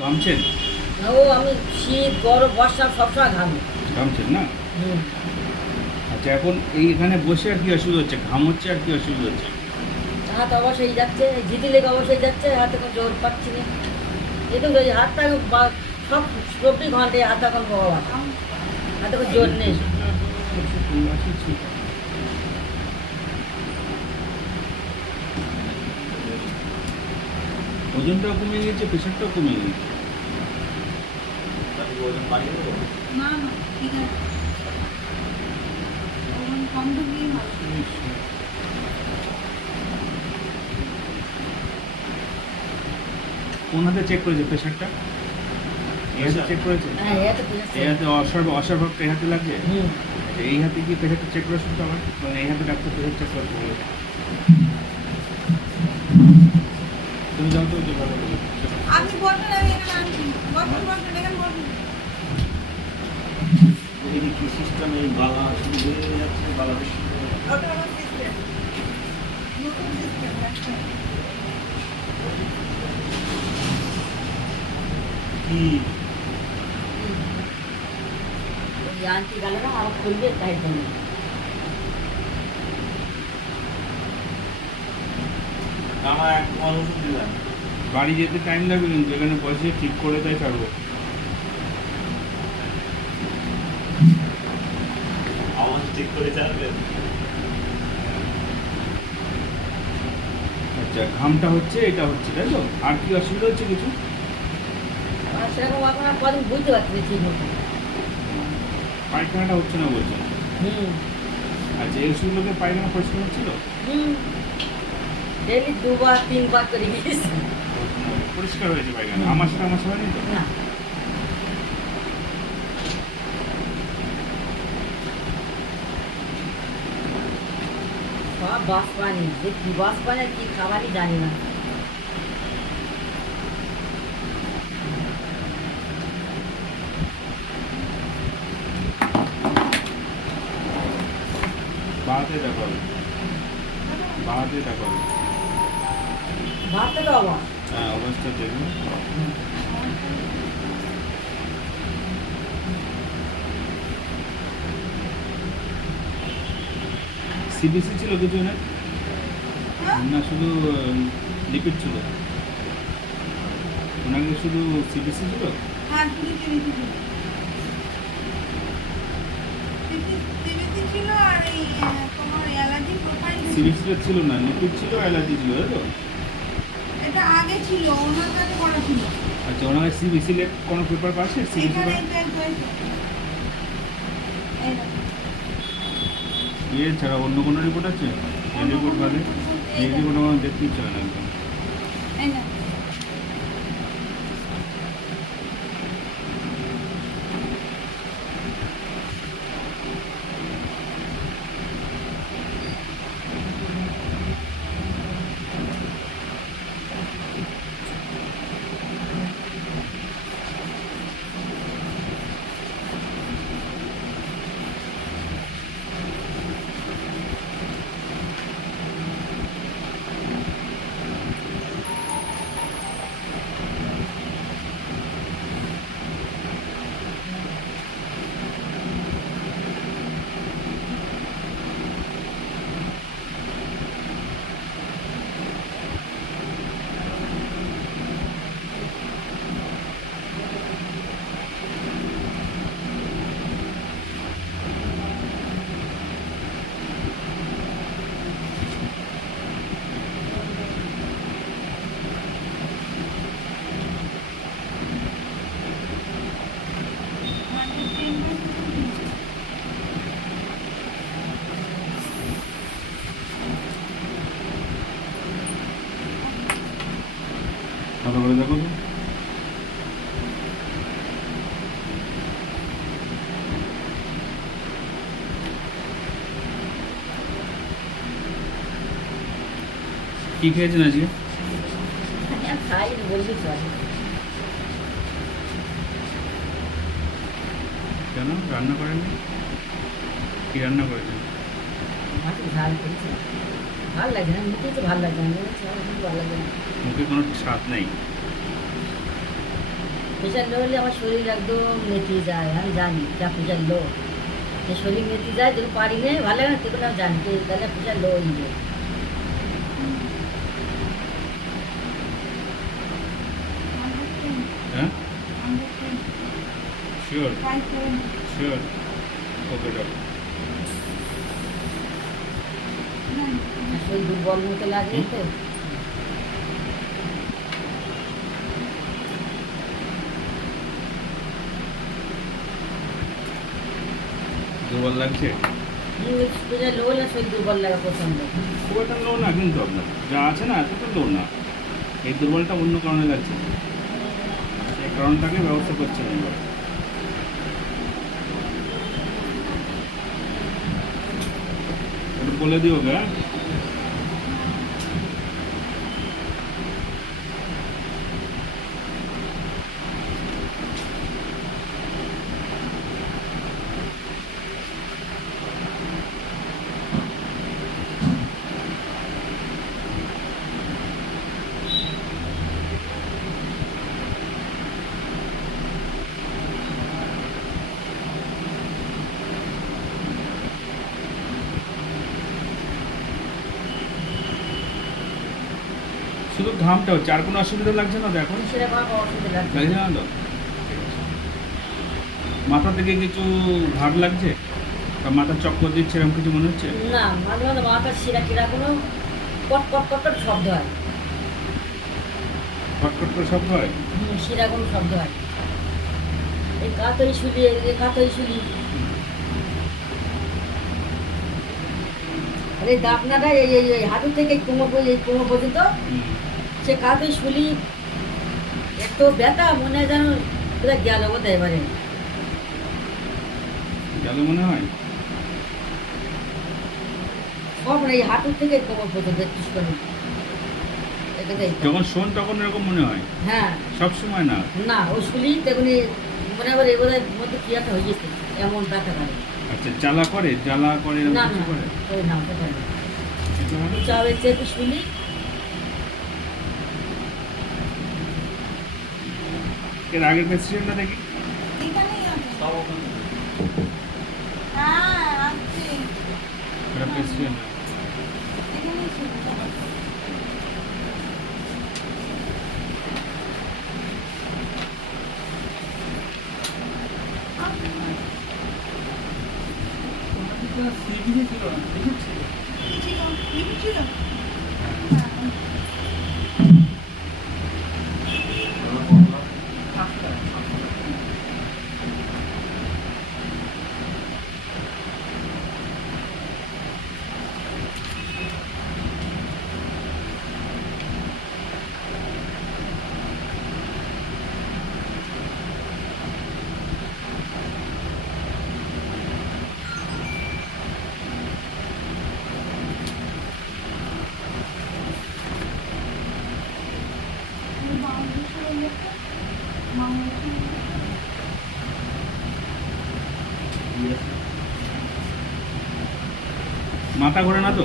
ঘামছেন? ও আমি শীত গরম বর্ষা সবসময় ঘামি। ঘামছেন না? হুম। আচ্ছা, এখন এইখানে বসে আর কি অসুবিধা হচ্ছে? ঘাম হচ্ছে আর কি অসুবিধা হচ্ছে? হাত অবশ্যই যাচ্ছে, জিটি লেগে অবশ্যই যাচ্ছে, হাতে কোনো জোর পাচ্ছি না। এই তো ওই হাতটা সব 24 ঘন্টায় হাত এখন ভগবান, হাতে কোনো জোর নেই। ওজনটাও কমে গেছে, প্রেশারটাও কমে গেছে। না না ঠিক আছে, ওজন কম থাকলেই ভালো। কোন হাতে চেক করেছে প্রেশারটা? এই হাতে চেক করেছে? হ্যাঁ, এত প্রেশার। এই হাতে অস্বাভাবিক এই হাতে লাগছে? হুম। এই হাতে কি প্রেশারটা চেক করে শুনতে হবে? মানে এই হাতে ডাক্তার প্রেশার চেক করে দেবে। তুমি যাও তো, যে ভালো করে। আপনি বলবেন, আমি এখানে আনছি, বলবেন এখানে বলবেন। এই কি সিস্টেম, এই বালা শুরু হয়ে যাচ্ছে, বালা বেশি ওটা আমার সিস্টেম, নতুন সিস্টেম একটা। কি ওই আনটি গেল না, আবার খুলবে তাই জন্য। আমার এক তোমার ওষুধ দিলাম, বাড়ি যেতে টাইম লাগবে কিন্তু, এখানে বসে ঠিক করে তাই ছাড়বো। আওয়াজ চেক করে চালাবেন। আচ্ছা, ঘামটা হচ্ছে, এটা হচ্ছে, তাই তো? আর কি অসুবিধা হচ্ছে কিছু? আর সেরকম এখন আর কদিন বুঝতে পারছি না ঠিক মতো। পায়খানাটা হচ্ছে না বলছেন? হুম। আচ্ছা, এই ওষুধগুলোকে পায়খানা পরিষ্কার হচ্ছিল? হুম। ডেলি 2-3 বার করে গিয়েছি। পরিষ্কার হয়েছে পায়খানা? আমার সাথে হয়নি তো? না। সব বাস পানি, যে কি বাস পানি আর কি খাবারই জানি না। বাহাতে দেখা হবে, বাহাতে দেখা হবে। ভাবতে তো অবাক। হ্যাঁ, অবস্থা দেখুন। সিবিসি ছিল কিছু না? না শুধু লিপিড ছিল? ওনাকে শুধু সিবিসি ছিল? হ্যাঁ, পুরীতে রেখেছিল, টিভিতে ছিল, আর এই তোমার অ্যালার্জি প্রোফাইল সিবিসিটা ছিল না, লিপিড ছিল, অ্যালার্জি ছিল, তাই তো? এটা আগে ছিল, ওনার কাছে করা ছিল। আচ্ছা, ওনাকে সিবিসি কোনো পেপার পাচ্ছে? সিবিসি এখানে এই দেখো। ইয়ে ছাড়া অন্য কোনো রিপোর্ট আছে? এই রিপোর্ট বাদে এই রিপোর্ট আমার দেখতে ইচ্ছে হয় না একদম। এই দেখো। ভালো করে দেখো তো। কি খেয়েছেন আজকে? আমি খাই বললি চলে। কেন রান্না করেননি? কি রান্না করেছেন? মাছ ঝাল করেছে, ভালো লাগে না, মুখে তো ভালো লাগে না, ভালো লাগে না। মুখে কোনো স্বাদ নেই। প্রেশার লো হলে আমার শরীর একদম নেতিয়ে যায়, আমি জানি যা প্রেশার লো, যে শরীর নেতিয়ে যায় যেগুলো পারি নেই ভালো লাগে না সেগুলো আমি জানি যে তাহলে প্রেশার লো হয়ে যায়। হ্যাঁ শিওর শিওর ওকে ডক্টর। আর শরীর দুর্বল মতো লাগে তো। দুর্বল লাগছে? প্রেশার লো হলে শরীর দুর্বল লাগে প্রচন্ড। খুব একটা লো না কিন্তু আপনার যা আছে না এতটা লো না, এই দুর্বলটা অন্য কারণে লাগছে, এই কারণটাকে ব্যবস্থা করছেন এবার। একটু বলে দিও গা। শুধু ঘামটা হচ্ছে, আর কোনো অসুবিধা লাগছে না তো এখন? সেরকম আমার অসুবিধা লাগছে লাগছে না তো? মাথা থেকে কিছু ভার লাগছে বা মাথা চক্কর দিচ্ছে এরকম কিছু মনে হচ্ছে? না, মাঝে মাঝে মাথার শিরা টিরা কোনো কট কট কট কট শব্দ হয়। ফটফট করে শব্দ হয়? শিরা কোনো শব্দ হয়। এই কাতই শুলি, এই কাতই শুলি, আর এই দাপনাটা এই এই এই হাঁটু থেকে এই কোমর পর্যন্ত হুম। সে কাতই শুলি এত ব্যথা মনে হয় যেন কোথায় গেল বোধ এবারে। গেল মনে হয়? সব এই হাঁটু থেকে কোমর পর্যন্ত একটু শুনি। যখন শোন তখন এরকম মনে হয়? হ্যাঁ, সব সময় না? না ওই শুলি তেমনি মনে আবার এই বোধহয় মধ্যে কি একটা হয়ে গেছে এমন ব্যথা করে। আচ্ছা, জ্বালা করে এরকম না কিছু না করে? ওই না ওটা না। কিছু হয় না? চাবে চেপে শুলি এর আগের প্রেসিডেন্টটা দেখি। এখানেই আছে। সব ওখানে। হ্যাঁ, আছে। এটা প্রেসিডেন্ট। এখানেই ছিল। ছিল, লিপ ছিল? হ্যাঁ। মাথা ঘোরে না তো?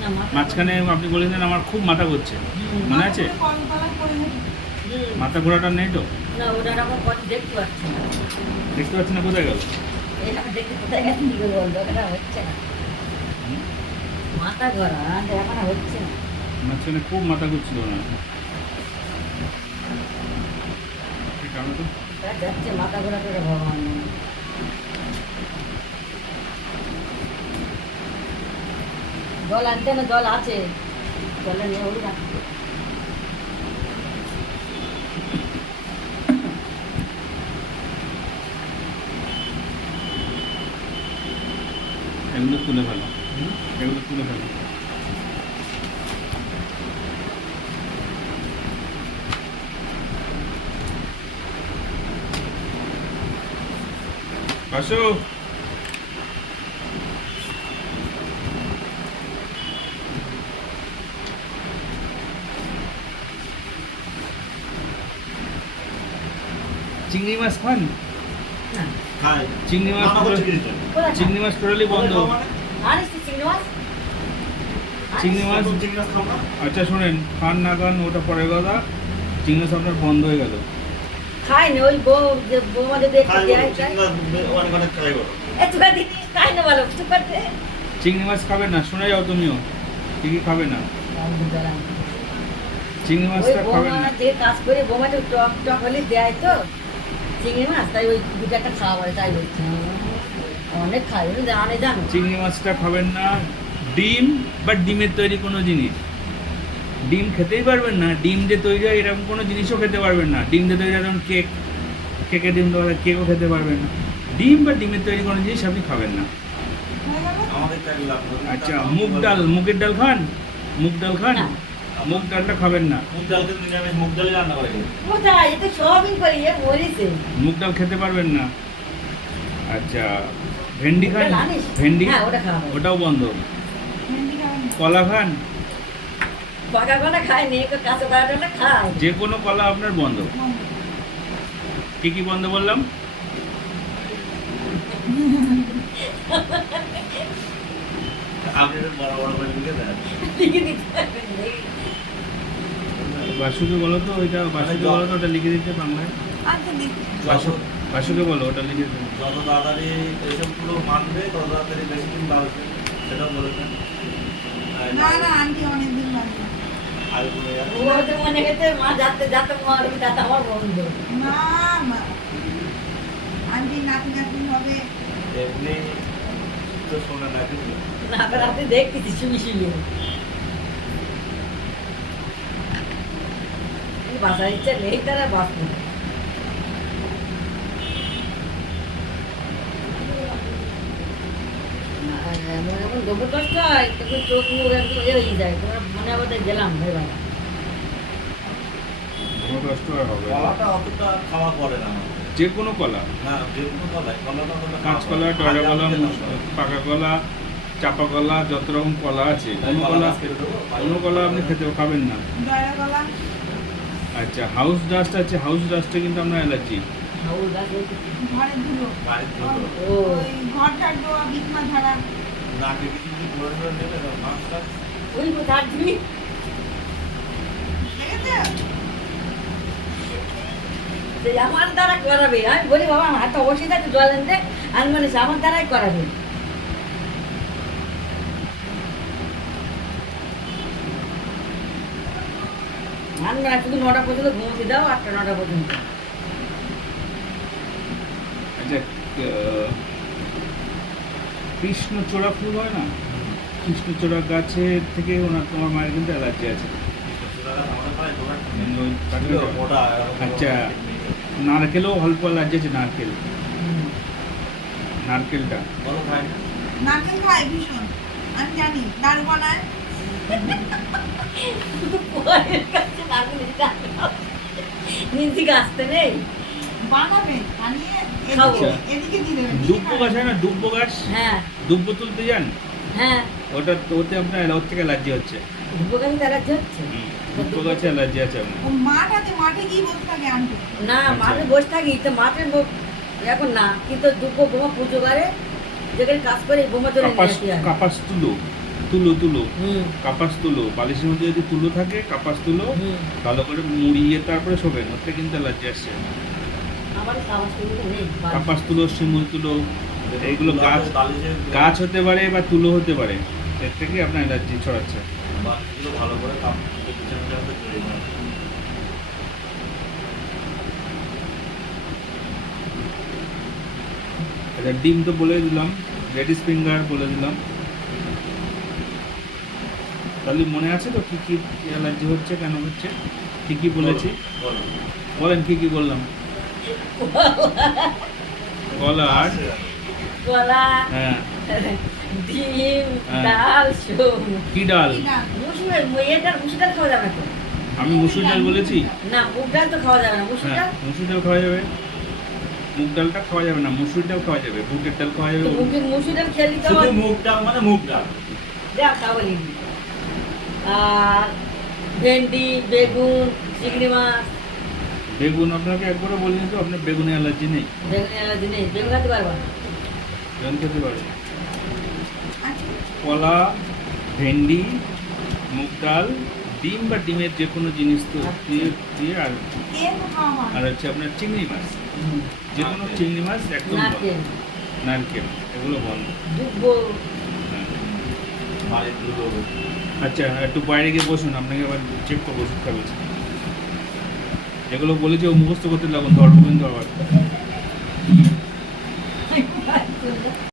না মাথা মাঝখানে আপনি বলেছেন আমার খুব মাথা ঘুরছে, মনে আছে? কলতলা করে নেবে। মাথা ঘোরাটা নেই তো? না ওটা আমার কথা দেখতে পাচ্ছি না। দেখতে পাচ্ছি না, কোথায় গেল? এটা দেখতে কোথায় গেছে কি করে বলবো, এটা হচ্ছে না মাথা ঘোরা এখন হচ্ছে না। মাঝখানে খুব মাথা ঘুরছিল না? ঠিক আছে তো? এটা যাচ্ছে মাথা ঘোরা করে ভগবান জানে। জল আনতে না, জল আছে, জলে নিয়ে ওই না। এগুলো তুলে ফেলো, এগুলো তুলে ফেলো। আসো। চিংড়ি মাছ খান? না খায়। চিংড়ি মাছ রান্না করছে কি এটা? কোথায় চিংড়ি মাছ টোটালি বন্ধ। মানে? আনিস তুই চিংড়ি মাছ? চিংড়ি মাছ, তুমি চিংড়ি মাছ খাও না? আচ্ছা শোনেন, খান না খান ওটা পরের কথা, চিংড়ি মাছ আপনার বন্ধ হয়ে গেল। খায়নি ওই বৌমা যদি একটু খাই দেয় চিংড়ি মাছ অনেক অনেক খাই বলো একটু দিদি খাই না বলো কিছু করতে চিংড়ি মাছ খাবে না, শুনে যাও তুমিও কি কি খাবে না। চিংড়ি ওই মাছটা খাবে বৌমা না। যে কাজ করে বৌমা তো টক টক হলে দেয় তো চিংড়ি মাছ, তাই ওই দুটো একটা খাওয়া পড়ে তাই বলছি অনেক খাই জানে জানো চিংড়ি মাছটা খাবেন না। ডিম বা ডিমের তৈরি কোনো জিনিস, ডিম খেতেই পারবেন না। ডিম যে তৈরি হয় এরকম কোনো জিনিসও খেতে পারবেন না। ডিম দিয়ে তৈরি হয় যেমন কেক, কেকের ডিম দেওয়া কেকও খেতে পারবেন না। ডিম বা ডিমের তৈরি কোনো জিনিস আপনি খাবেন না। হয়ে গেল? আমাদের চাই লাগবে আচ্ছা, মুগ ডাল, মুগের ডাল খান? মুগ ডাল খান? না। মুগ ডালটা খাবেন না। মুগ ডালকে নিরামিষ মুগ ডালই রান্না করে দিই। কোথায় এ তো সবই করি এ মরিছে মুগ ডাল খেতে পারবেন না। আচ্ছা, ভেন্ডি খান? ওটা জানিস? ভেন্ডি হ্যাঁ ওটা খাওয়া ওটাও বন্ধ। ভেন্ডি খাবেন না। কলা খান? পাকা কলা খাই নি কাঁচা পাকাটা খাই যে কোনো কলা আপনার বন্ধ। বন্ধ। কি কি বন্ধ বললাম? আপনি তো বড় বড় করে লিখে দেন। লিখে দিতে হবে। বাসুকে বলো তো, ওইটা বাসুকে বলো তো, ওটা লিখে দিতে বাংলায়। আচ্ছা দিদি। বাসু, বাসুকে বলো ওটা লিখে দিতে। যত তাড়াতাড়ি এইসবগুলো মানবে তত তাড়াতাড়ি বেশি দিন বাঁচবে, সেটাও বলেছেন। না না আন্টি অনেকদিন লাগবে। আর বলে যাবে। ও তো মনে গেছে মা যাতে যাতে মরবি তাতে আমার বন্ধ না মা আন্টি নাতি নাতি হবে। এমনি তো শোনা না কিছু। না রাতে দেখতেছি শুয়ে শুয়ে বাসার ইচ্ছা নেই তারা বাঁচবে এমন এমন গোবর কষ্ট হয় তখন চোখ মুখ একদম হয়ে যায় তোমার মনে আবার গেলাম ভাই বাবা কোনো কষ্ট আর হবে না। কলাটা অতটা খাওয়া পড়ে না আমার। যে কোনো কলা, না যে কোনো কলাই, কলাটা অতটা খাওয়া কাঁচকলা, পড়ে না। টয়রা কলা, আগে আমাকে পাকা কলা, চাপা কলা, যত রকম কলা আছে, কোনো কলা কলা, গাছ কেটে দেবো, কোনো কলা আপনি খেতে খাবেন না। দয়রা গলা। আচ্ছা, হাউস ডাস্ট আছে, হাউস ডাস্টে কিন্তু আপনার অ্যালার্জি। হাউল গাছ ঘরের ধুলো। বাড়ির ধুলো। ও ওই ঘর ঝাড় দেওয়া বিছনা ঝাড়া। নাকে কিছু যদি ঘুরে ঘুরে নেবে না, মাছটা ওই কোথার দিবি দেখেছো? যে আমার দ্বারা করাবে আমি বলি বাবা আমার হাতে অবশ্যই থাকে জল এনে আমি মানে আমার দ্বারাই করাবে আমি মানে শুধু 9টা পর্যন্ত ঘুমোতে দাও 8টা 9টা পর্যন্ত আচ্ছা, কৃষ্ণচূড়া ফুল হয় না, কৃষ্ণচূড়া গাছের থেকে ওনার তোমার মায়ের কিন্তু অ্যালার্জি আছে। আমাদের খায় দোকান ওই কাঠের ছিল, মোটা এরকম আচ্ছা, নারকেলও অল্প অ্যালার্জি আছে, নারকেল, হুম। নারকেলটা। বলো খায় না। নারকেল খায় ভীষণ। আমি জানি নাড়ু বানায়। পরের কাছে নারকেলের ডাল নিচে গাছতে নেই বানাবে বানিয়ে খাবো। এদিকে দিয়ে দেবে। দুব্ব গাছ হয় না, দুব্ব গাছ, হ্যাঁ দুব্ব তুলতে যান, হ্যাঁ ওটা ওতে আপনার ওর থেকে অ্যালার্জি হচ্ছে। উপকারী তারা হচ্ছে দুব্ব গাছে অ্যালার্জি আছে আপনার। ও মাঠ আছে, মাঠে গিয়ে বসে থাকে আন্টি। না মাঠে বসে থাকি তো মাঠে এখন না কিন্তু দুপুর বোমা পুজো করে যেখানে কাজ করে বোমা চলে নিয়ে কাপাস, আসি আমি। কাপাস তুলো, তুলো তুলো, হুম কাপাস তুলো, বালিশের মধ্যে যদি তুলো থাকে, কাপাস তুলো হুম ভালো করে মুড়িয়ে তারপরে শোবেন, ওতে কিন্তু অ্যালার্জি আসছে। আমার খাওয়া শুরু নেই কাপাস তুলো, শিমুল তুলো, এইগুলো গাছ, বালিশের গাছ হতে পারে বা তুলো হতে পারে, এর থেকে আপনার অ্যালার্জি ছড়াচ্ছে। বালিশগুলো ভালো করে কাপ পিছনে পিছনে ধরে নাও। আচ্ছা, ডিম তো বলে দিলাম, লেডিস ফিঙ্গার বলে দিলাম, তাহলে মনে আছে তো কি কি অ্যালার্জি হচ্ছে, কেন হচ্ছে, কি কি বলেছি? বলো। বলেন কি কি বললাম? কলা আর কলা হ্যাঁ, ডিম হ্যাঁ। ডাল সব কি ডাল? কি ডাল? মুসুর ডাল খাওয়া যাবে না তো আমি মুসুর ডাল বলেছি? না মুগ ডাল তো খাওয়া যাবে না মুসুর হ্যাঁ, ডাল মুসুর ডাল খাওয়া যাবে, মুগ ডালটা খাওয়া যাবে না, মুসুর ডাল খাওয়া যাবে, বুটের ডাল খাওয়া যাবে। তো মুসুর ডাল খেলে তো শুধু মুগ ডাল মানে মুগ ডাল। যা খাওয়ালি আর ভেন্ডি বেগুন চিংড়ি মাছ বেগুন আপনাকে একবারও বলিনি তো আপনার বেগুনে অ্যালার্জি নেই? বেগুন অ্যালার্জি নেই বেগুন খেতে পারবা না বেগুন খেতে পারে। আচ্ছা। কলা, ভেন্ডি, মুগ ডাল, ডিম বা ডিমের যে কোনো জিনিস তো দিয়ে দিয়ে আর কেক খাওয়া আর হচ্ছে আপনার চিংড়ি মাছ, যে কোনো চিংড়ি মাছ একদম বন্ধ। নারকেল নারকেল এগুলো বন্ধ। দুব্ব হ্যাঁ। বাড়ির দুটো আচ্ছা একটু বাইরে গিয়ে বসুন, আপনাকে আবার চেক করবো ওষুধ খাবেন। এগুলো বলেছে ও মুখস্থ করতে লাগুন ধর্মবিন্দু আবার